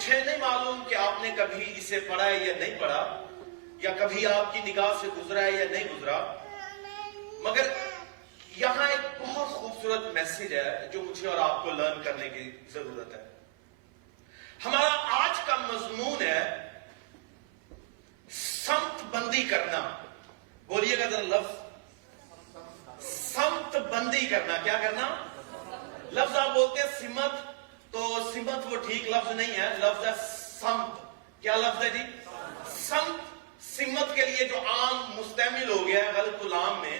مجھے نہیں معلوم کہ آپ نے کبھی اسے پڑھا ہے یا نہیں پڑھا، یا کبھی آپ کی نگاہ سے گزرا ہے یا نہیں گزرا، مگر یہاں ایک بہت خوبصورت میسج ہے جو مجھے اور آپ کو لرن کرنے کی ضرورت ہے۔ ہمارا آج کا مضمون ہے سمت بندی کرنا۔ بولیے گا ذرا لفظ سمت بندی کرنا۔ کیا کرنا؟ لفظ آپ بولتے ہیں سمت، تو سمت وہ ٹھیک لفظ نہیں ہے، لفظ ہے سمت۔ کیا لفظ ہے جی؟ سمت۔ سمت کے لیے جو عام مستعمل ہو گیا ہے غلط العام میں،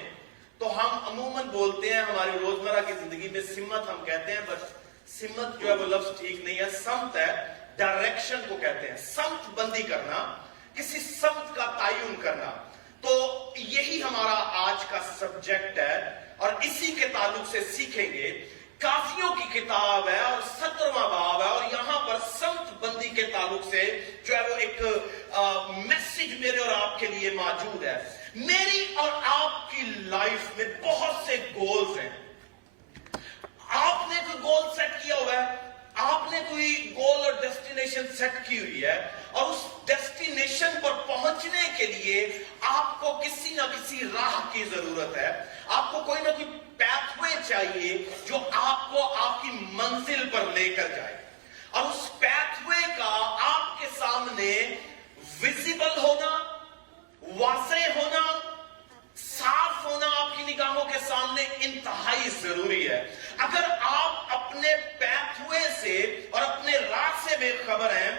تو ہم عموماً بولتے ہیں ہماری روزمرہ کی زندگی میں سمت ہم کہتے ہیں، بس سمت جو ہے وہ لفظ ٹھیک نہیں ہے۔ سمت ہے ڈائریکشن کو کہتے ہیں، سمت بندی کرنا، کسی سمت کا تعین کرنا۔ تو یہی ہمارا آج کا سبجیکٹ ہے اور اسی کے تعلق سے سیکھیں گے۔ کافیوں کی کتاب ہے اور 17واں باب ہے، اور یہاں پر سمت بندی کے تعلق سے جو ہے وہ ایک میسج میرے اور آپ کے لیے موجود ہے۔ میری اور آپ کی لائف میں بہت سے گولز ہیں۔ آپ نے کوئی گول سیٹ کیا ہوا ہے، آپ نے کوئی گول اور ڈیسٹینیشن سیٹ کی ہوئی ہے، اور اس ڈیسٹینیشن پر پہنچنے کے لیے آپ کو کسی نہ کسی راہ کی ضرورت ہے۔ آپ کو کوئی نہ کوئی پیتھ وے چاہیے جو آپ کو آپ کی منزل پر لے کر جائے، اور اس پیتھ وے کا آپ کے سامنے ویزیبل ہونا، واضح ہونا، صاف ہونا آپ کی نگاہوں کے سامنے انتہائی ضروری ہے۔ اگر آپ اپنے پیتھ وے سے اور اپنے راستے میں خبر ہیں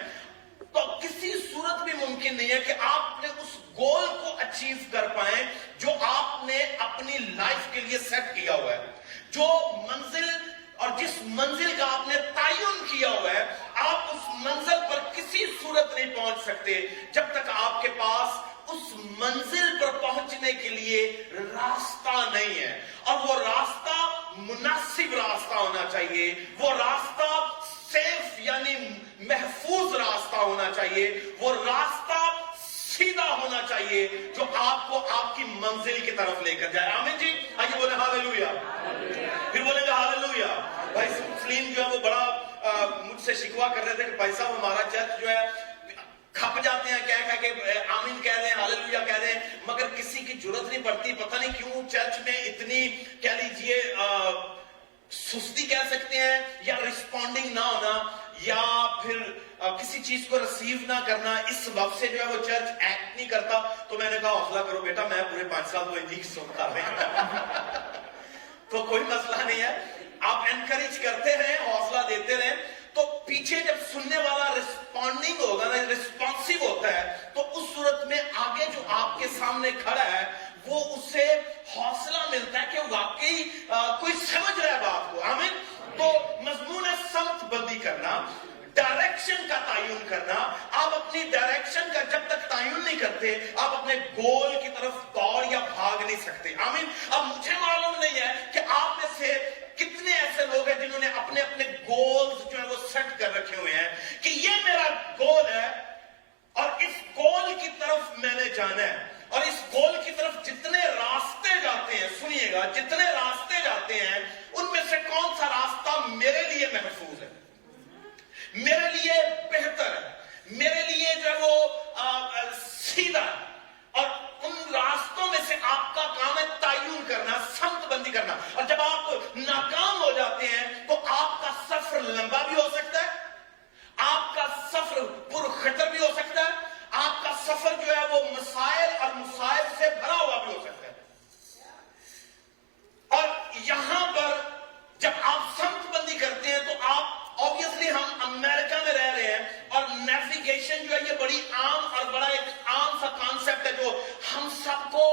تو کسی صورت بھی ممکن نہیں ہے کہ آپ نے اس گول کو اچیو کر پائیں جو آپ نے اپنی لائف کے لیے سیٹ کیا ہوا ہے۔ جو منزل اور جس منزل کا آپ نے تعین کیا ہوا ہے، آپ اس منزل پر کسی صورت نہیں پہنچ سکتے جب تک آپ کے پاس اس منزل پر پہنچنے کے لیے راستہ نہیں ہے۔ اور وہ راستہ مناسب راستہ ہونا چاہیے، وہ راستہ سیف یعنی محفوظ راستہ ہونا چاہیے، وہ راستہ سیدھا ہونا چاہیے جو آپ کو آپ کی منزل کی طرف لے کر جائے۔ آمین جی، آئیے بولیں ہاللویا، پھر بولیں گے ہاللویا۔ بھائی سلیم جو ہے وہ بڑا مجھ سے شکوا کر رہے تھے کہ بھائی صاحب ہمارا چرچ جو ہے کھپ جاتے ہیں کہہ کہ آمین کہہ دیں، ہاللویا کہہ دیں، مگر کسی کی ضرورت نہیں پڑتی۔ پتہ نہیں کیوں چرچ میں اتنی کہہ لیجئے سستی کہہ سکتے ہیں، یا رسپونڈنگ نہ ہونا، یا پھر کسی چیز کو ریسیو نہ کرنا۔ اس وقت سے جو ہے وہ چرچ ایکٹ نہیں کرتا۔ تو میں نے کہا حوصلہ کرو بیٹا، میں پورے 5 سال وہ انجیل سنتا رہا تو کوئی مسئلہ نہیں ہے، آپ انکریج کرتے رہیں، حوصلہ دیتے رہیں۔ تو پیچھے جب سننے والا رسپونڈنگ ہوگا نا، رسپونسیو ہوتا ہے، تو اس صورت میں آگے جو آپ کے سامنے کھڑا ہے وہ اسے حوصلہ ملتا ہے کہ واقعی کوئی سمجھ رہا ہے بات کو۔ آمین۔ تو مضمون ہے سمت بندی کرنا، ڈائریکشن کا تعین کرنا۔ آپ اپنی ڈائریکشن کا جب تک تعین نہیں کرتے آپ اپنے گول کی طرف دوڑ یا بھاگ نہیں سکتے۔ آمین۔ اب مجھے معلوم نہیں ہے کہ آپ میں سے کتنے ایسے لوگ ہیں جنہوں نے اپنے اپنے گولز جو ہے وہ سیٹ کر رکھے ہوئے ہیں کہ یہ میرا گول ہے اور اس گول کی طرف میں نے جانا ہے، اور اس گول کی طرف جتنے راستے جاتے ہیں، سنیے گا، جتنے راستے جاتے ہیں ان میں سے کون سا راستہ میرے لیے محفوظ ہے، میرے لیے بہتر ہے، میرے لیے جو ہے وہ سیدھا ہے۔ اور ان راستوں میں سے آپ کا کام ہے تعین کرنا، سمت بندی کرنا۔ اور جب آپ ناکام ہو جاتے ہیں تو آپ کا سفر لمبا بھی ہو سکتا ہے، آپ کا سفر پرخطر بھی ہو سکتا ہے، آپ کا سفر جو ہے وہ مسائل اور مصائب سے بھرا ہوا بھی ہو سکتا ہے۔ اور یہاں پر جب آپ سمت بندی کرتے ہیں تو آپ obviously ہم امریکہ میں رہ رہے ہیں، اور نیویگیشن جو ہے یہ بڑی عام اور بڑا ایک عام سا کانسیپٹ ہے جو ہم سب کو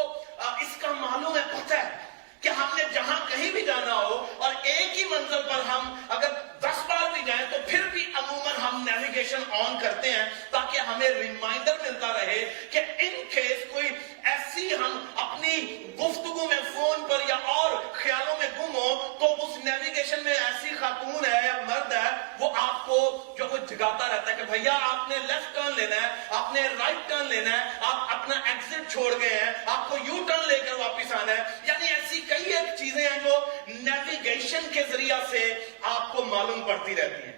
اس کا معلوم ہے، پتہ ہے کہ ہم نے جہاں کہیں بھی جانا ہو اور ایک ہی منزل پر ہم اگر 10 بار بھی جائیں تو پھر بھی عموماً ہم نیویگیشن آن کرتے ہیں تاکہ ہمیں ریمائنڈر ملتا رہے کہ ان کیس کوئی ایسی ہم اپنی گفتگو میں فون پر یا اور خیالوں میں گم ہو تو اس نیویگیشن میں ایسی خاتون ہے یا مرد ہے وہ آپ کو جو وہ جگاتا رہتا ہے کہ بھیا آپ نے لیفٹ ٹرن لینا ہے، آپ نے رائٹ ٹرن لینا ہے، آپ اپنا ایگزٹ چھوڑ گئے ہیں، آپ کو یو ٹرن لے کر واپس آنا ہے۔ یعنی ایسی کئی ایک چیزیں ہیں جو نیویگیشن کے ذریعہ سے آپ کو معلوم پڑتی رہتی ہیں۔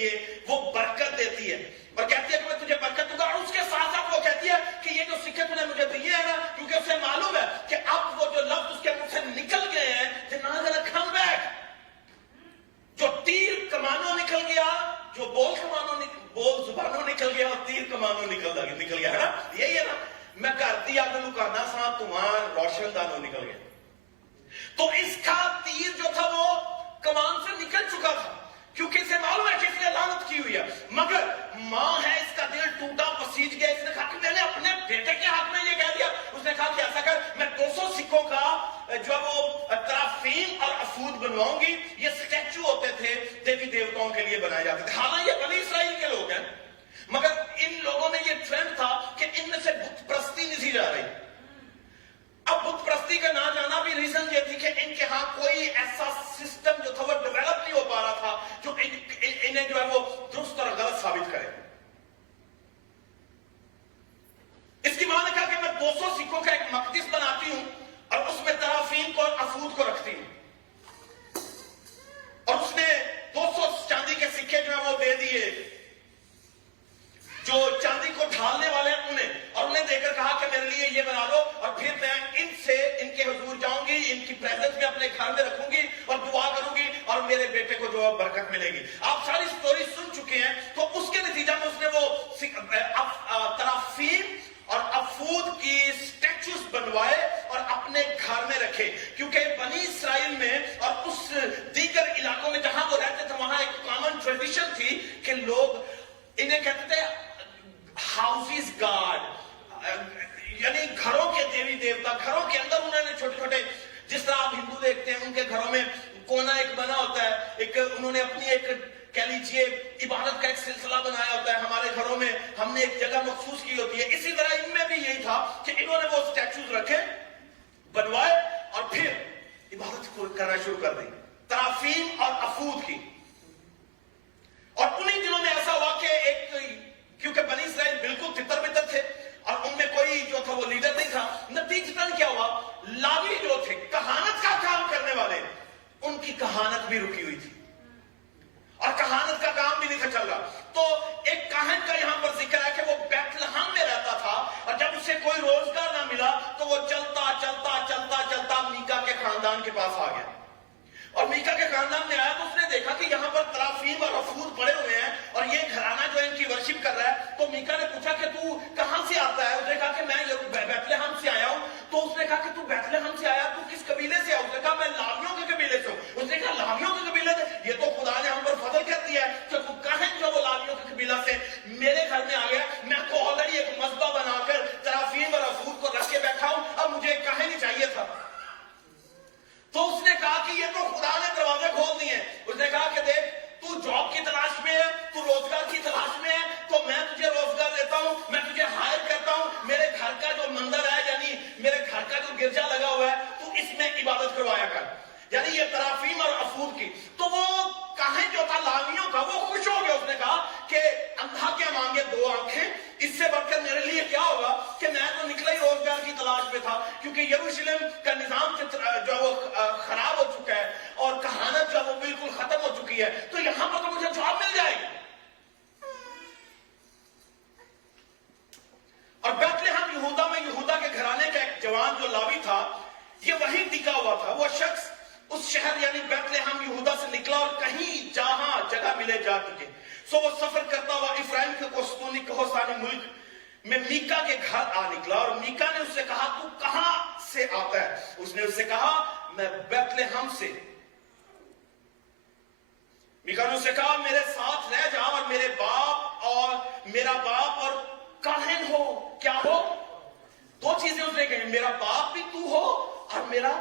لیے وہ برکت دیتی ہے اور کہتی ہے کہ میں تجھے برکت دوں گا. اور اس کے ساتھ ساتھ وہ کہتی ہے کہ یہ جو سکے تُو نے مجھے دیے ہیں نا, کیونکہ اسے معلوم ہے کہ اب وہ جو لفظ اس کے منہ سے نکل گئے ہیں, they're not gonna come back. جو تیر کمانوں نکل گیا, جو بول زبانوں نکل گیا, اور تیر کمانوں نکل گیا ہے نا, یہی ہے نا. میں کرتی اگ لکانا سا تمہاں روشن دانوں نکل گیا. تو اس کا تیر جو تھا وہ کمان سے نکل چکا تھا, کیونکہ اسے معلوم ہے کہ اس نے لعنت کی ہوئی ہے. مگر ماں ہے, اس کا دل ٹوٹا پسیج گیا. اس نے کہا کہ میں نے اپنے بیٹے کے حق میں یہ کہہ دیا. اس نے کہا کہ ایسا کر, میں 200 سکوں کا جو وہ ترافیم اور افود بنواؤں گی. یہ سٹیچو ہوتے تھے, دیوی دیوتاؤں کے لیے بنائے جاتے تھے. حالانکہ یہ بنی اسرائیل کے لوگ ہیں, مگر ان لوگوں میں یہ ٹرینڈ تھا کہ ان میں سے بت پرستی نہیں تھی جا رہی. اب بت پرستی کا نہ جانا بھی ریزن یہ تھی کہ ان کے ہاں کوئی ایسا سسٹم جو تھا وہ ڈیولپ نہیں ہو پا رہا تھا جو انہیں جو ہے وہ درست اور غلط ثابت کرے. اس کی ماں نے کہا کہ میں 200 سکوں کا ایک مقدس بناتی ہوں اور اس میں ترافیم کو اور افود کو رکھتی ہوں. اور اس نے 200 چاندی کے سکے جو ہیں وہ دے دیے جو چاندی کو ڈھالنے والے ہیں انہیں, اور انہیں دے کر کہا کہ میرے لیے یہ بنا لو, اور پھر میں ان سے ان کے حضور جاؤں گی, ان کی پریزنس میں اپنے گھر میں رکھوں گی اور دعا کروں گی, اور میرے بیٹے کو جو برکت ملے گی. آپ ساری سٹوری سن چکے ہیں. تو اس کے نتیجہ میں اس نے وہ ترافیم اور افود کی سٹیچوز بنوائے اور اپنے گھر میں رکھے, کیونکہ بنی اسرائیل میں اور اس دیگر علاقوں میں جہاں وہ رہتے تھے وہاں ایک کامن ٹریڈیشن تھی کہ لوگ انہیں کہتے تھے ہاؤسز گاڈ, یعنی گھروں کے دیوی دیوتا. گھروں کے اندر انہوں نے چھوٹے چھوٹے, جس طرح آپ ہندو دیکھتے ہیں ان کے گھروں میں کونا ایک بنا ہوتا ہے, ایک انہوں نے اپنی ایک کہہ لیجیے عبادت کا ایک سلسلہ بنایا ہوتا ہے. ہمارے گھروں میں ہم نے ایک جگہ مخصوص کی ہوتی ہے. اسی طرح ان میں بھی یہی تھا کہ انہوں نے وہ سٹیچوز رکھے, بنوائے, اور پھر عبادت کو کرنا شروع کر دی, ترافیم اور افود کی. اور انہی دنوں میں ایسا ہوا کہ ایک, کیونکہ بنی اسرائیل بالکل تتر بتر تھے اور ان میں کوئی جو تھا وہ لیڈر نہیں تھا, نتیجتاً کیا ہوا, لاوی جو تھے کہانت کا کام کرنے والے, ان کی کہانت بھی رکی ہوئی تھی اور کہانت کا کام بھی نہیں تھا چل رہا. تو ایک کاہن کا یہاں پر ذکر ہے کہ وہ بیت لحم میں رہتا تھا, اور جب اسے کوئی روزگار نہ ملا تو وہ چلتا چلتا چلتا چلتا میکا کے خاندان کے پاس آ گیا. اور میکا کے خاندان میں آیا تو اس نے دیکھا کہ یہاں پر ترافیم اور افود پڑے ہوئے ہیں اور یہ گھرانہ جو ان کی ورشپ کر رہا ہے. تو میکا نے پوچھا کہ تو کہاں سے آتا ہے؟ اس نے کہا کہ میں بیت لحم سے آیا ہوں. تو اس نے کہا کہ تو بیت لحم سے آیا, تو کس قبیلے سے آیا؟ اس نے کہا میں لاویوں کے قبیلے سے ہوں. اس نے کہا لاویوں کے قبیلے سے, یہ تو خدا نے ہم پر فضل کر دیا ہے کہ تو کاہن جو وہ لاویوں کے قبیلہ سے میرے گھر میں آ گیا. میں تو آلریڈی ایک مذبح بنا کر ترافیم اور افود کو رکھ کے بیٹھا ہوں, اب مجھے ایک کاہن ہی چاہیے تھا. تو اس نے کہا کہ یہ تو خدا نے دروازے کھول دیے ہیں. اس نے کہا کہ دیکھ, تو جاب کی تلاش میں ہے, تو روزگار کی تلاش میں ہے, تو میں تجھے روزگار دیتا ہوں, میں تجھے ہائر کرتا ہوں. میرے گھر کا جو مندر ہے, یعنی میرے گھر کا جو گرجا لگا ہوا ہے, تو اس میں عبادت کروایا کر. یعنی یہ ترافیم اور افود کی. تو وہ کاہن جو تھا لاویوں کا, وہ خوش ہو گیا. اس نے کہا کہ اندھا کیا مانگے 2 آنکھیں, اس سے بڑھ کر میرے لیے کیا ہوگا کہ میں تو نکلا ہی روزگار کی تلاش میں تھا, کیونکہ یروشلم کا نظام جو وہ خراب ہو چکا ہے اور کہانت جو وہ بالکل ختم ہو چکی ہے, تو یہاں پر تو مجھے جاب مل جائے گی. اور بیت لحم یہودا میں یہودا کے گھرانے کا ایک جوان جو لاوی تھا, یہ وہیں ٹکا ہوا تھا. وہ شخص اس شہر یعنی بیت لحم یہودا سے نکلا اور کہیں جہاں جگہ ملے جا چکے. سو وہ سفر کرتا ہوا افرایم کے کوہستانی ملک میں میکا کے گھر آ نکلا. اور میکا نے اس سے کہا تو کہاں سے آتا ہے؟ اس نے اس سے کہا میں بیت لحم سے. میکا نے اس سے کہا میرے ساتھ رہ جا اور میرے باپ اور میرا باپ اور کاہن ہو. کیا ہو؟ 2 چیزیں اس نے کہی, میرا باپ بھی تو ہو اور میرا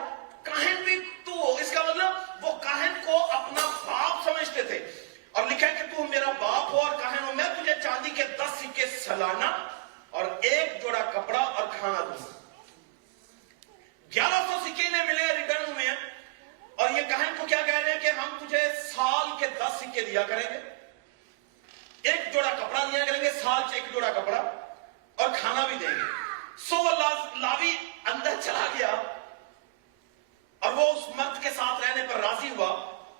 کاہن بھی تو ہو. اس کا مطلب وہ کاہن کو اپنا باپ سمجھتے تھے, اور لکھا ہے کہ تو میرا باپ ہو اور کاہن ہو. میں تجھے چاندی کے 10 سکے سالانہ اور 1 جوڑا کپڑا اور کھانا دوں گا. 1100 سکے انہیں ملے, ریٹرن ہوئے ہیں. اور یہ کاہن کو کیا کہہ رہے ہیں کہ ہم تجھے سال کے 10 سکے دیا کریں گے, 1 جوڑا کپڑا دیا کریں گے, سال سے 1 جوڑا کپڑا اور کھانا بھی دیں گے. سو لاوی اندر چلا گیا اور وہ اس مرد کے ساتھ رہنے پر راضی ہوا.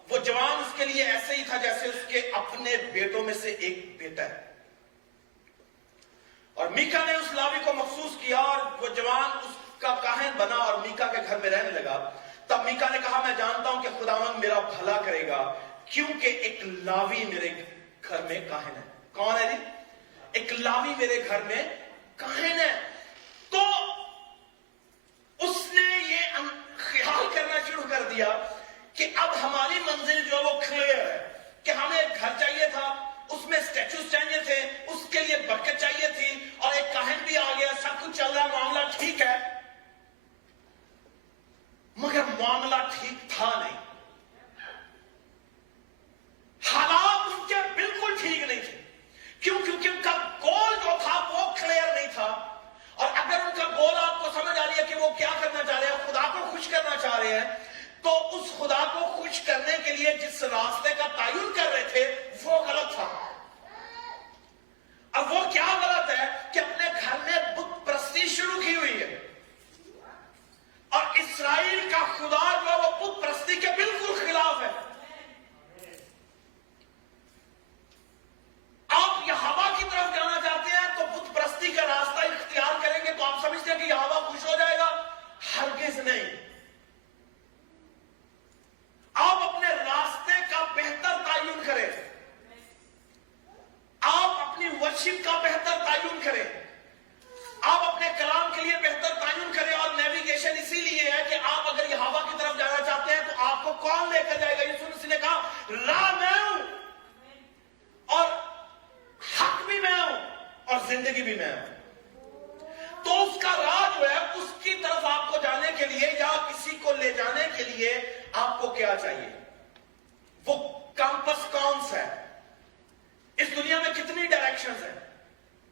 وہ جوان اس کے لیے ایسے ہی تھا جیسے اس کے اپنے اپنے بیٹوں میں سے ایک بیٹا ہے. اور میکا نے اس لاوی کو مخصوص کیا اور وہ جوان اس کا کاہن بنا اور میکا کے گھر میں رہنے لگا. تب میکا نے کہا میں جانتا ہوں کہ خداوند میرا بھلا کرے گا کیونکہ ایک لاوی میرے گھر میں کاہن ہے. کون ہے جی؟ ایک لاوی میرے گھر میں کاہن ہے. تو اس نے یہ خیال کرنا شروع کر دیا کہ اب ہماری منزل جو وہ کلیئر ہے کہ ہمیں ایک گھر چاہیے تھا, اس میں سٹیچوز چاہیے تھے, اس کے لیے برکت چاہیے تھی, اور ایک کاہن بھی آ گیا, سب کچھ چل رہا, معاملہ ٹھیک ہے. مگر معاملہ ٹھیک تھا نہیں, حالات ان کے بالکل ٹھیک نہیں تھے. کیوں؟ کیونکہ ان کا گول جو تھا وہ کلیئر نہیں تھا. اور اگر ان کا گول آپ کو سمجھ آ رہی ہے کہ وہ کیا کرنا چاہ رہے ہیں, خدا کو خوش کرنا چاہ رہے ہیں, تو اس خدا کو خوش کرنے کے لیے جس راستے کا تعین کر رہے تھے وہ غلط تھا. اب وہ کیا غلط ہے کہ اپنے گھر میں بت پرستی شروع کی ہوئی ہے, اور اسرائیل کا خدا جو ہے وہ بت پرستی کے بالکل خلاف ہے. آپ یہوہ کی طرف جانا چاہتے ہیں تو بت پرستی کا راستہ اختیار کریں گے تو آپ سمجھتے ہیں کہ یہوہ خوش ہو جائے گا؟ ہرگز نہیں. آپ اپنے راستے کا بہتر تعین کریں, آپ اپنی ورشپ کا بہتر تعین کریں, آپ اپنے کلام کے لیے بہتر تعین کریں. اور نیویگیشن اسی لیے ہے کہ آپ اگر یہوہ کی طرف جانا چاہتے ہیں تو آپ کو کون لے کر جائے گا؟ یسوع مسیح نے کہا راہ میں ہوں, اور حق بھی میں ہوں, اور زندگی بھی میں ہوں. تو اس کا راہ جو ہے اس کی طرف آپ کو جانے کے لیے یا کسی کو لے جانے کے لیے آپ کو کیا چاہیے؟ وہ کمپس کون سا ہے؟ اس دنیا میں کتنی ڈائریکشنز ہیں؟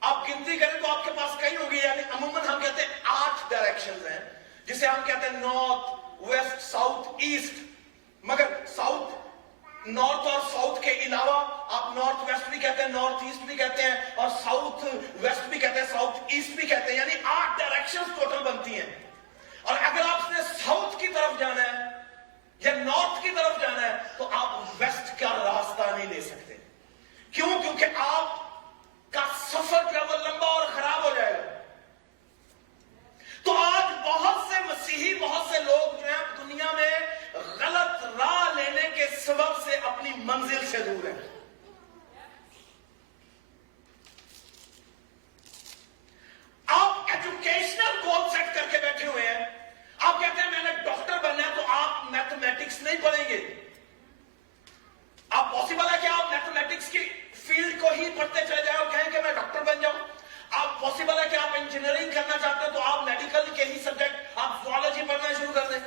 آپ گنتی کریں تو آپ کے پاس کئی ہوگی. یعنی عموماً ہم کہتے ہیں 8 ڈائریکشنز ہیں, جسے ہم کہتے ہیں نارتھ, ویسٹ, ساؤتھ, ایسٹ. مگر نارتھ اور ساؤتھ کے علاوہ آپ نارتھ ویسٹ بھی کہتے ہیں, نارتھ ایسٹ بھی کہتے ہیں, اور ساؤتھ ویسٹ بھی کہتے ہیں, ساؤتھ ایسٹ بھی کہتے ہیں. یعنی 8 ڈائریکشنز ٹوٹل بنتی ہیں. اور اگر آپ نے ساؤتھ کی طرف جانا ہے یا نارتھ کی طرف جانا ہے تو آپ ویسٹ کا راستہ نہیں لے سکتے. کیوں؟ کیونکہ آپ کا سفر جو ہے وہ لمبا اور خراب ہو جائے گا. تو آج بہت سے مسیحی, بہت سے لوگ جو ہیں دنیا میں غلط راہ لینے کے سبب سے اپنی منزل سے دور ہیں. آپ ایجوکیشنل گول سیٹ کر کے بیٹھے ہوئے ہیں. آپ کہتے ہیں میں نے ڈاکٹر بننا ہے, تو آپ میتھمیٹکس نہیں پڑھیں گے. آپ پاسبل ہے کہ آپ میتھمیٹکس کی فیلڈ کو ہی پڑھتے چلے جائیں اور کہیں کہ میں ڈاکٹر بن جاؤں. آپ پاسبل ہے کہ آپ انجینئرنگ کرنا چاہتے ہیں تو آپ میڈیکل کے ہی سبجیکٹ, آپ زوالوجی پڑھنا شروع کر دیں.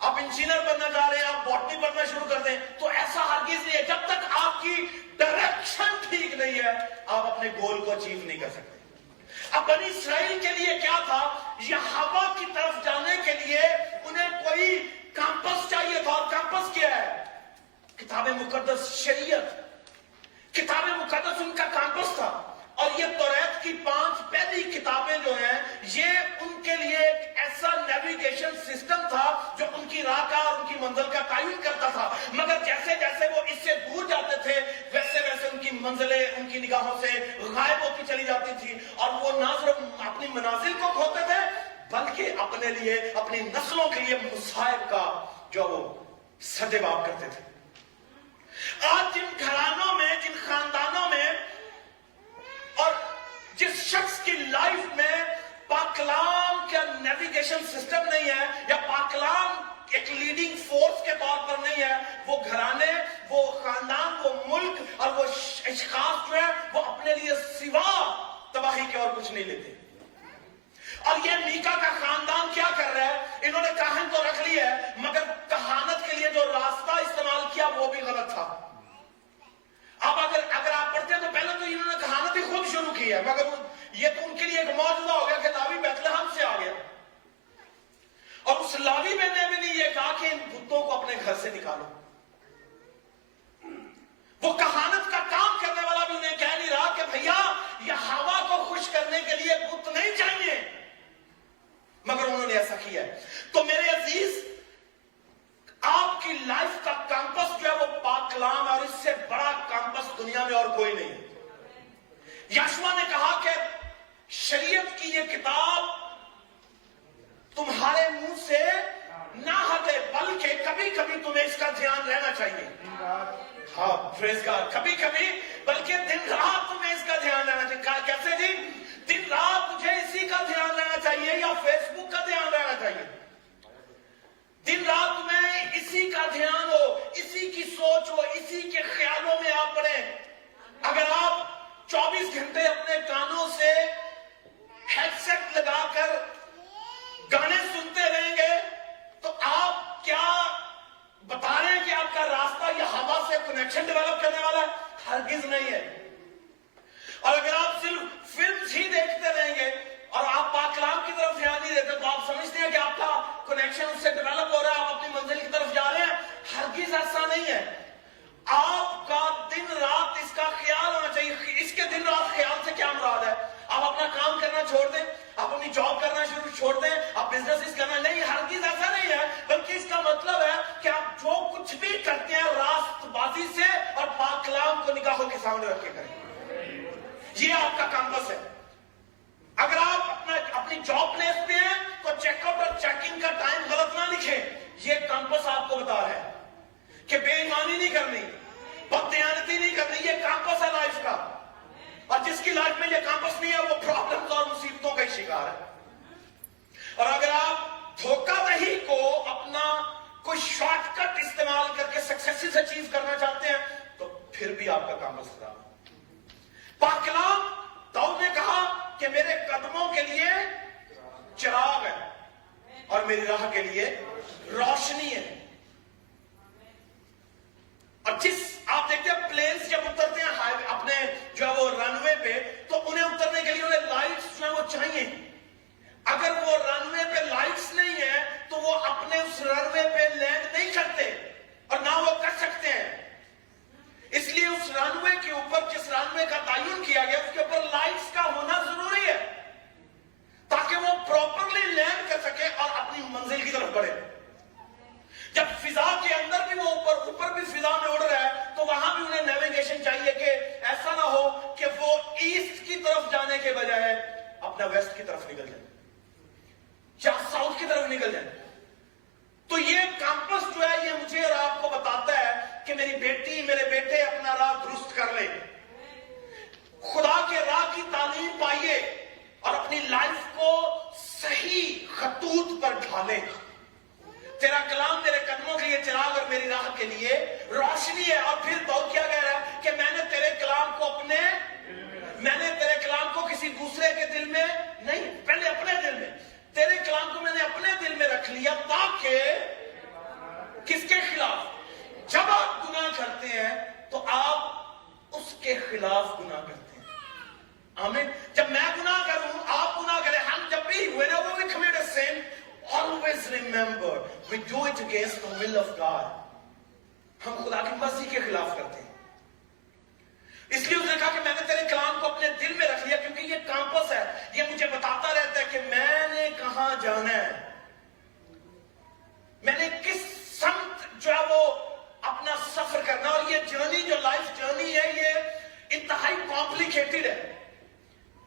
آپ انجینئر بننا چاہ رہے ہیں, آپ باٹنی پڑھنا شروع کر دیں. تو ایسا ہرگز نہیں ہے. جب تک آپ کی ڈائریکشن ٹھیک نہیں ہے آپ اپنے گول کو اچیو نہیں کر سکتے. اب بنی اسرائیل کے لیے کیا تھا؟ یہوہ کی طرف جانے کے لیے انہیں کوئی کمپس چاہیے تھا. اور کمپس کیا ہے؟ کتاب مقدس, شریعت. کتاب مقدس ان کا کمپس تھا. اور یہ توریت کی 5 پہلی کتابیں جو ہیں یہ ان کے لیے ایک ایسا نیویگیشن سسٹم تھا جو ان کی راہ کا اور ان کی منزل کا تعین کرتا تھا. مگر جیسے جیسے وہ اس سے دور جاتے تھے ویسے ویسے ان کی منزلیں ان کی نگاہوں سے غائب ہوتی چلی جاتی تھی, اور وہ نہ صرف اپنی منازل کو کھوتے تھے بلکہ اپنے لیے, اپنی نسلوں کے لیے مصائب کا جو وہ سدباب کرتے تھے. آج جن گھرانوں میں, جن خاندانوں میں, اور جس شخص کی لائف میں پاک کلام کا نیویگیشن سسٹم نہیں ہے یا پاک کلام ایک لیڈنگ فورس کے طور پر نہیں ہے, وہ گھرانے, وہ خاندان, وہ ملک اور وہ اشخاص جو ہیں وہ اپنے لیے سوا تباہی کے اور کچھ نہیں لیتے. اور یہ میکا کا خاندان کیا کر رہا ہے؟ انہوں نے کاہن تو رکھ لی ہے مگر کہانت کے لیے جو راستہ استعمال کیا وہ بھی غلط تھا. اب اگر آپ پڑھتے ہیں تو پہلے تو انہوں نے کہانت ہی خود شروع کی ہے, مگر یہ تو ان کے لیے ایک معجزہ ہو گیا کہ لاوی بیت لحم سے آ گیا. اور اس لاوی میں نے بھی نہیں یہ کہا کہ ان بتوں کو اپنے گھر سے نکالو. وہ کہانت کا کام کرنے والا بھی انہیں کہہ نہیں رہا کہ بھیا یہوہ کو خوش کرنے کے لیے بت نہیں چاہیے, مگر انہوں نے ایسا کیا ہے. تو میرے عزیز, آپ کی لائف کا کمپس جو ہے وہ پاک کلام اور اس اس سے بڑا کیمپس دنیا میں اور کوئی نہیں ہے. یشوع نے کہا کہ شریعت کی یہ کتاب تمہارے منہ سے نہ ہٹے بلکہ کبھی کبھی تمہیں اس کا دھیان رہنا چاہیے. ہاں پریز گاڈ. کبھی کبھی بلکہ دن رات تمہیں اس کا دھیان رہنا چاہیے. کیسے جی؟ دن رات تجھے اسی کا دھیان رہنا چاہیے یا فیس بک کا دھیان رہنا چاہیے؟ دن رات تمہیں اسی کا دھیان ہو, اسی کی سوچ ہو, اسی کے خیالوں میں آپ پڑیں. اگر آپ 24 گھنٹے اپنے کانوں سے ہیڈ سیٹ لگا کر گانے سنتے رہیں گے تو آپ کیا بتا رہے ہیں کہ آپ کا راستہ یا ہوا سے کنیکشن ڈیولپ کرنے والا ہے؟ ہرگز نہیں ہے. اور اگر آپ صرف فلمز ہی دیکھتے رہیں گے اور آپ پاک کلام کی طرف دھیان نہیں دیتے تو آپ سمجھتے ہیں کہ آپ کا کنیکشن اس سے ڈیولپ ہو رہا ہے, آپ اپنی منزل کی طرف جا رہے ہیں. ہرگز ایسا نہیں ہے. آپ کا دن رات اس کا خیال ہونا چاہیے. اس کے دن رات خیال سے کیا مراد ہے؟ آپ اپنا کام کرنا چھوڑ دیں, آپ اپنی جاب کرنا چھوڑ دیں, آپ بزنس کرنا نہیں. ہرگز ایسا نہیں ہے, بلکہ اس کا مطلب ہے کہ آپ جو کچھ بھی کرتے ہیں راست بازی سے اور پاک کلام کو نگاہوں کے سامنے رکھ کے کریں. یہ آپ کا کیمپس ہے. اگر آپ اپنی جاب پلیس پہ ہیں تو چیک آؤٹ اور چیک ان کا ٹائم غلط نہ لکھیں. یہ کیمپس آپ کو بتا رہا ہے کہ بے ایمانی نہیں کرنی, بددیانتی نہیں کرنی. یہ کیمپس ہے لائف کا, اور جس کی لائف میں یہ کیمپس نہیں ہے وہ پرابلمز اور مصیبتوں کا ہی شکار ہے. اور اگر آپ دھوکہ دہی کو اپنا کوئی شارٹ کٹ استعمال کر کے سکسیس اچیو کرنا چاہتے ہیں تو پھر بھی آپ کا کیمپس خراب ہے. پاک کلام داؤد نے کہا کہ میرے قدموں کے لیے چراغ ہے اور میری راہ کے لیے روشنی ہے. اور جس آپ دیکھتے ہیں پلینز جب اترتے ہیں اپنے جو ہے وہ رن وے پہ تو انہیں اترنے کے لیے انہیں لائٹس جو ہے وہ چاہیے. اگر وہ رن وے پہ لائٹس نہیں ہے تو وہ اپنے اس رن وے پہ لینڈ نہیں کرتے اور نہ وہ کر سکتے ہیں. اس لیے اس رن وے کے اوپر جس رن وے کا تعین کیا گیا اس کے اوپر لائٹس کا ہونا ضروری ہے تاکہ وہ پراپرلی لینڈ کر سکے اور اپنی منزل کی طرف بڑھے. جب فضا کے اندر بھی وہ اوپر بھی فضا میں اڑ رہا ہے تو وہاں بھی انہیں نیویگیشن چاہیے کہ ایسا نہ ہو کہ وہ ایسٹ کی طرف جانے کے بجائے اپنا ویسٹ کی طرف نکل جائے یا ساؤتھ کی طرف نکل جائے. تو یہ کیمپس جو ہے یہ مجھے اور آپ کو بتاتا ہے کہ میری بیٹی میرے بیٹے اپنا راہ درست کر لیں, خدا کے راہ کی تعلیم پائیے اور اپنی لائف کو صحیح خطوط پر ڈھالیں. تیرا کلام میرے قدموں کے لیے چراغ اور میری راہ کے لیے روشنی ہے. اور پھر داؤد کیا کہہ رہا ہے کہ میں نے تیرے کلام کو کسی دوسرے کے دل میں نہیں, پہلے اپنے دل میں, تیرے کلام کو میں نے اپنے دل میں رکھ لیا تاکہ کس کے خلاف؟ جب آپ گناہ کرتے ہیں تو آپ اس کے خلاف گناہ کرتے ہیں. آمین. جب میں گناہ کروں آپ گناہ کریں, ہم جب بھی whenever we commit a sin always remember we do it against the will of God. ہم خدا کی مرضی کے خلاف کرتے ہیں. اس لیے اس نے کہا کہ میں نے تیرے کلام کو اپنے دل میں رکھ لیا کیونکہ یہ کیمپس ہے, یہ مجھے بتاتا رہتا ہے کہ میں نے کہاں جانا ہے, میں نے کس سمت جو ہے وہ اپنا سفر کرنا. اور یہ جرنی جو لائف جرنی ہے یہ انتہائی کمپلیکیٹڈ ہے.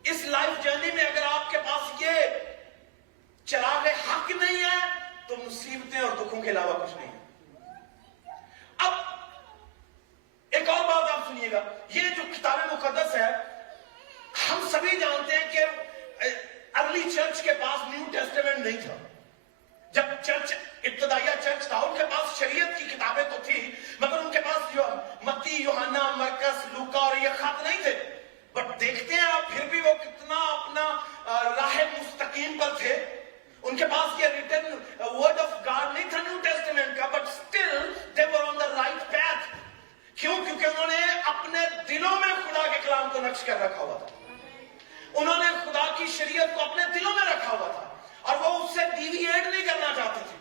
اس لائف جرنی میں اگر آپ کے پاس یہ چراغ حق نہیں ہے تو مصیبتیں اور دکھوں کے علاوہ کچھ نہیں ہے. اب ایک اور بات آپ سنیے گا, یہ جو کتاب مقدس ہے ہم سبھی جانتے ہیں کہ ارلی چرچ کے پاس نیو ٹیسٹمنٹ نہیں تھا. جب چرچ ابتدائیہ چرچ تھا ان کے پاس شریعت کی کتابیں تو تھی مگر ان کے پاس متی, یوحنا, مرکز, لوکا اور یہ خط نہیں تھے. بٹ دیکھتے ہیں آپ پھر بھی وہ کتنا اپنا راہ مستقیم پر تھے. ان کے پاس یہ ریٹن ورڈ آف گاڈ نہیں تھا نیو ٹیسٹمنٹ کا, but still they were on the right path. کیوں؟ کیونکہ انہوں نے اپنے دلوں میں خدا کے کلام کو نقش کر رکھا ہوا تھا. انہوں نے خدا کی شریعت کو اپنے دلوں میں رکھا ہوا تھا اور وہ اس سے ڈیویٹ نہیں کرنا چاہتے تھے.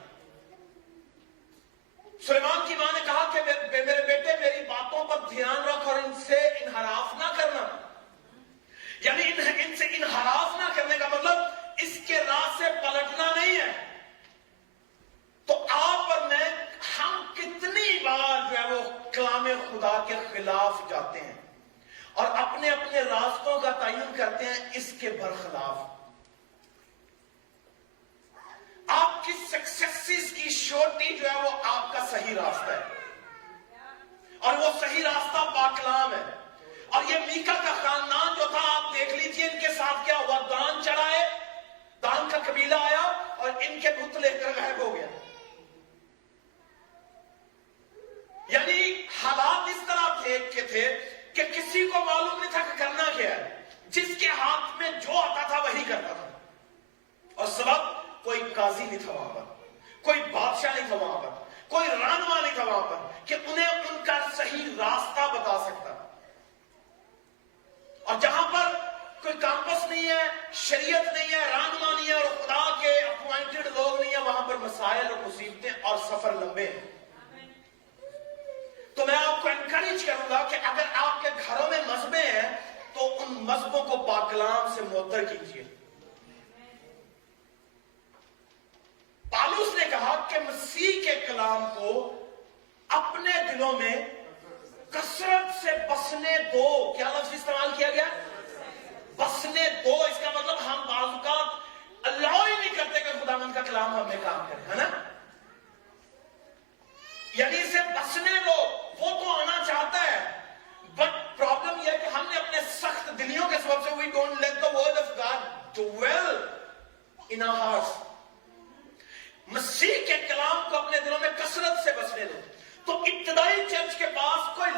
سلیمان کی ماں نے کہا کہ میرے بیٹے میری باتوں پر دھیان رکھ اور ان سے انحراف نہ کرنا. یعنی ان سے انحراف نہ کرنے کا مطلب اس کے راہ سے پلٹنا نہیں ہے. تو آپ اور میں ہم کتنی بار جو ہے وہ کلام خدا کے خلاف جاتے ہیں اور اپنے اپنے راستوں کا تعین کرتے ہیں اس کے برخلاف. آپ کی سکسیسز کی شورٹی جو ہے وہ آپ کا صحیح راستہ ہے, اور وہ صحیح راستہ پاکلام ہے. اور یہ میکا کا خاندان جو تھا, آپ دیکھ لیجئے ان کے ساتھ کیا ہوا. دان چڑھائے, دان کا قبیلہ آیا اور ان کے بت لے کر غائب ہو گیا. یعنی حالات اس طرح تھے کہ کسی کو معلوم نہیں تھا کہ کرنا کیا ہے. جس کے ہاتھ میں جو آتا تھا وہی کرتا تھا. اور سبب کوئی قاضی نہیں تھا وہاں پر, کوئی بادشاہ نہیں تھا وہاں پر, کوئی رہنما نہیں تھا وہاں پر کہ انہیں ان کا صحیح راستہ بتا سکتا. اور جہاں پر کوئی کیمپس نہیں ہے, شریعت نہیں ہے, رہنما نہیں ہے اور خدا کے اپوائنٹڈ لوگ نہیں ہیں, وہاں پر مسائل اور مصیبتیں اور سفر لمبے ہیں. تو میں آپ کو انکریج کروں گا کہ اگر آپ کے گھروں میں مذہبیں ہیں تو ان مذہبوں کو پاک کلام سے معطر کیجیے. پالوس نے کہا کہ مسیح کے کلام کو اپنے دلوں میں کثرت سے بسنے دو. کیا لفظ استعمال کیا گیا؟ بسنے دو. اس کا مطلب ہم بعض اوقات اللہ ہی نہیں کرتے کہ خداوند کا کلام ہم میں کام کرے, ہے نا. یعنی اسے بسنے دو, وہ تو آنا چاہتا ہے, بٹ پرابلم یہ ہے کہ ہم نے اپنے سخت دلیوں کے سبب سے we don't let the word of God dwell in our hearts. مسیح کے کلام کو اپنے دلوں میں کثرت سے بسنے دو. تو ابتدائی چرچ کے پاس کوئی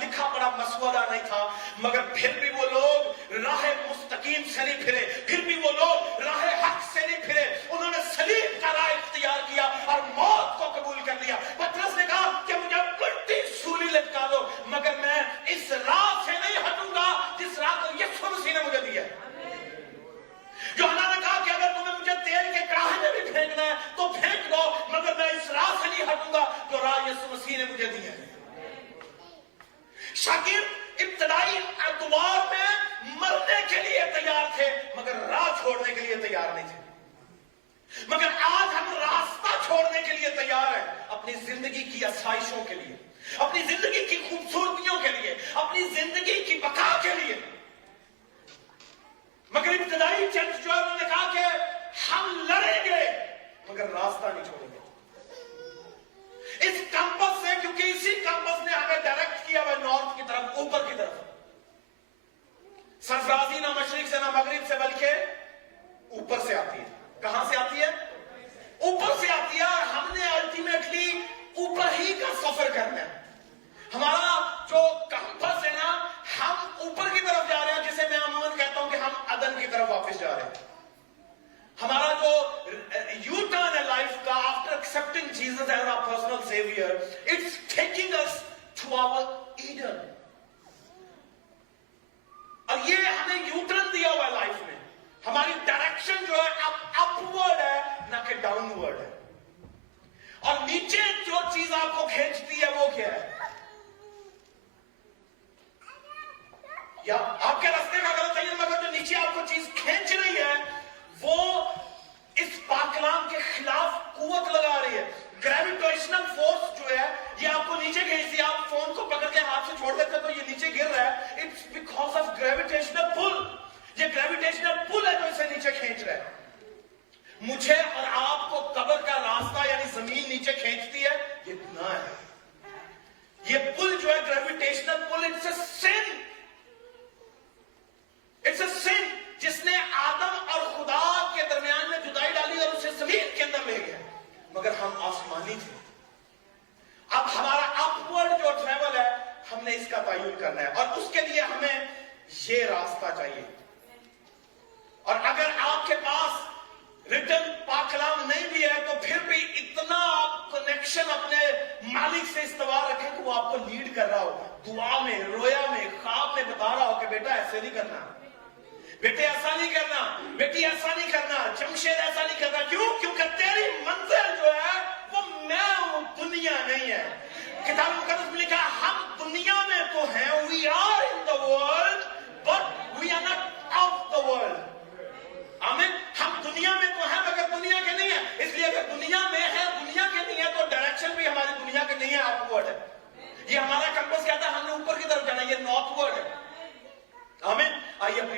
لکھا پڑا مسودہ نہیں تھا, مگر پھر بھی وہ لوگ راہ مستقیم سے نہیں پھرے, پھر بھی وہ لوگ راہ حق سے نہیں پھرے. انہوں نے صلیب کا راہ اختیار کیا اور موت کو قبول کر لیا. پترس نے کہا کہ مجھے الٹی سولی لٹکا دو, مگر میں اس راہ سے نہیں ہٹوں گا جس راہ کو یسوع مسیح نے مجھے دیا. یوحنا نے کہا کہ اگر تمہیں مجھے تیل کے کڑاہے میں بھی پھینکنا ہے تو پھینک دو, مگر میں اس راہ سے نہیں ہٹوں گا جو راہ یسوع مسیح نے مجھے دی ہے. شاگرد ابتدائی ادوار میں مرنے کے لیے تیار تھے مگر راہ چھوڑنے کے لیے تیار نہیں تھے. مگر آج ہم راستہ چھوڑنے کے لیے تیار ہیں, اپنی زندگی کی آسائشوں کے لیے, اپنی زندگی کی خوبصورتیوں کے لیے, اپنی زندگی کی بقا کے لیے. مگر ابتدائی چرچ جو ہے انہوں نے کہا کہ ہم لڑیں گے مگر راستہ نہیں چھوڑیں گے. اس کیمپس سے, کیونکہ اسی کیمپس نے ہمیں ڈائریکٹ کیا ہے نارتھ کی طرف, اوپر کی طرف. سرفرازی نہ مشرق سے نہ مغرب سے بلکہ اوپر سے آتی ہے. کہاں سے آتی ہے؟ اوپر سے آتی ہے. اور ہم نے الٹیمیٹلی اوپر ہی کا سفر کرنا ہے. ہمارا جو کیمپس ہے نا, ہم اوپر کی طرف جا رہے ہیں, جسے میں عموماً کہتا ہوں کہ ہم عدن کی طرف واپس جا رہے ہیں. ہمارا جو یو ٹرن ہے لائف کا, after accepting Jesus as our personal saviour, it's taking us to our Eden. اور یہ ہمیں یو ٹرن دیا ہوا ہے لائف میں. ہماری ڈائریکشن جو ہے اب اپورڈ ہے نہ کہ ڈاؤن ورڈ ہے. اور نیچے جو چیز آپ کو کھینچتی ہے وہ کیا ہے؟ یا آپ کے راستے کا غلط ہے, مگر جو نیچے آپ کو چیز کھینچ رہی ہے وہ اس پاکلام کے خلاف قوت لگا رہی ہے. گریویٹیشنل فورس جو ہے یہ آپ کو نیچے کھینچتی ہے. آپ فون کو پکڑ کے ہاتھ سے چھوڑ دیتے تو یہ نیچے گر رہا ہے. اٹس بیکاز آف گریویٹیشنل پل. یہ گریویٹیشنل پل ہے جو اسے نیچے کھینچ رہا ہے. مجھے اور آپ کو قبر کا راستہ یعنی زمین نیچے کھینچتی ہے, یہ گناہ ہے. یہ پل جو ہے gravitational pull, it's a sin. It's a sin جس نے آدم اور خدا کے درمیان میں جدائی ڈالی اور اسے زمین کے اندر لے گیا. مگر ہم آسمانی تھے. اب ہمارا اپورڈ جو ٹریول ہے ہم نے اس کا تعین کرنا ہے, اور اس کے لیے ہمیں یہ راستہ چاہیے. اور اگر آپ کے پاس ریٹن پاکلام نہیں بھی ہے تو پھر بھی اتنا آپ کنیکشن اپنے مالک سے استوار رکھیں کہ وہ آپ کو لیڈ کر رہا ہو, دعا میں, رویا میں, خواب میں بتا رہا ہو کہ بیٹا ایسے نہیں کرنا, بیٹے ایسا نہیں کرنا, بیٹی ایسا نہیں کرنا, جمشید ایسا نہیں کرنا. کیوں؟ کیونکہ تیری منزل جو ہے وہ میں ہوں, دنیا نہیں ہے. کتاب مقدس میں لکھا ہم دنیا میں تو ہیں, we are in the world but we are not of the world. آمین. ہم دنیا میں تو ہیں مگر دنیا کے نہیں ہیں. اس لیے اگر دنیا میں ہے دنیا کے نہیں ہے تو ڈائریکشن بھی ہماری دنیا کے نہیں ہے, اپورڈ ہے. یہ ہمارا کمپس کیا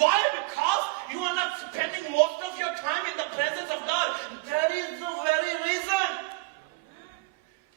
Why? Because you are not spending most of your time in the presence of God. That is the very reason.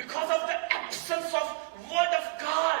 because of the absence of word of God.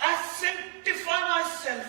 I sanctify myself.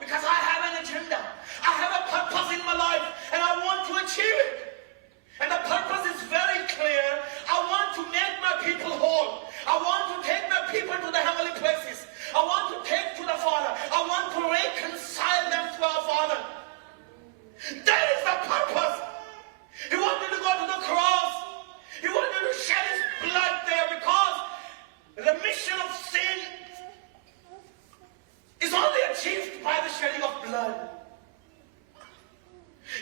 Because I have an agenda. I have a purpose in my life and I want to achieve it. And the purpose is very clear. I want to make my people whole. I want to take my people to the heavenly places. I want to take to the Father. I want to reconcile them to our Father. That is the purpose. He wanted to go to the cross. He wanted to shed his blood there because the remission of sin is only achieved by the shedding of blood.